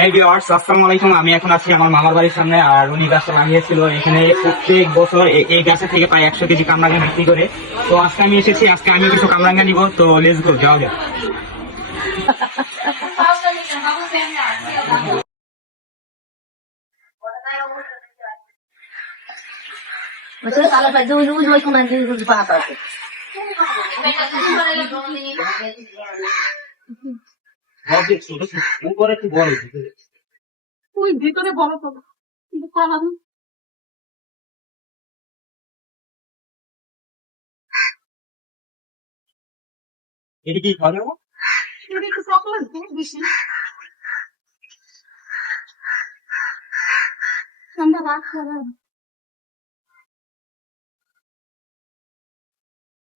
এই ভিউয়ার্স, আসসালামু আলাইকুম। আমি এখন আছি আমার মামার বাড়ির সামনে, আর উনি গাছটা লাগিয়েছিল। এখানে প্রত্যেক বছর এই গাছে থেকে প্রায় 100 কেজি কামরাঙ্গা বিক্রি করে। তো আজকে আমি এসেছি, আজকে আমি কিছু কামরাঙ্গা নিব। তো লেটস গো, যাওয়া যাক। উপরে একটু বড় ওই ভিতরে বড় তো কিন্তু কালার এটা কি খাওয়া যাবো? এটা একটু চকলেট দিন বেশি ঠান্ডা রাখ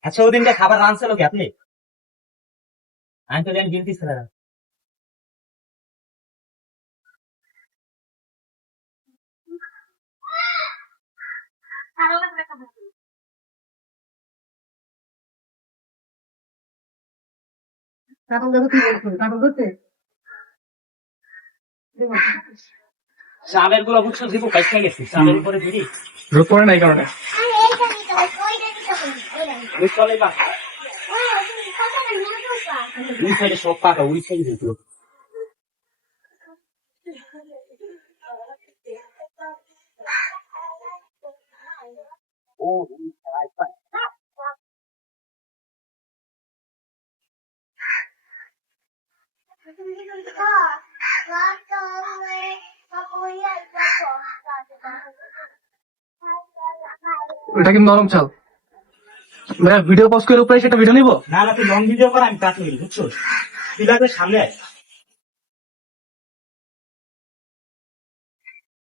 আচ্ছা, ওদিনকে খাবার রাঁধছিল কি আপনি? আমি তো জানি গিলতিস না। কাটল দাদা কি বলছো কাটল ধরতে চালের গুলো বুঝছো দিব কাইসা গেছি, চালের উপরে দিদি রোদ পড়ে নাই কারণে চলে বা দুই সাইডে সব পাকা, ওই সাইডে দিত। ও ওটা কিন্তু নরম চাল। ভাইয়া ভিডিও পজ করে উপরে সেটা ভিডিও নিবো। না না, তুই লং ভিডিও কর, আমি কাট নিবি, বুঝছো? তুই লাগবে সামনে আয়।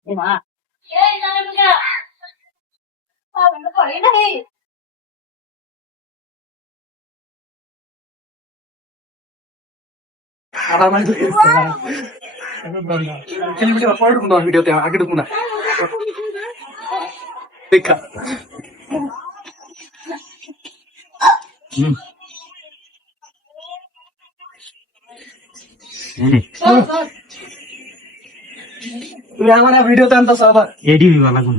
এ মা, আবার মানে পরে ঢুকুন আমার ভিডিওতে, আগে ঢুকুন না দেখা। তুমি আমার ভিডিওতে আনতেছো আবার এডি হইবা লাগুন।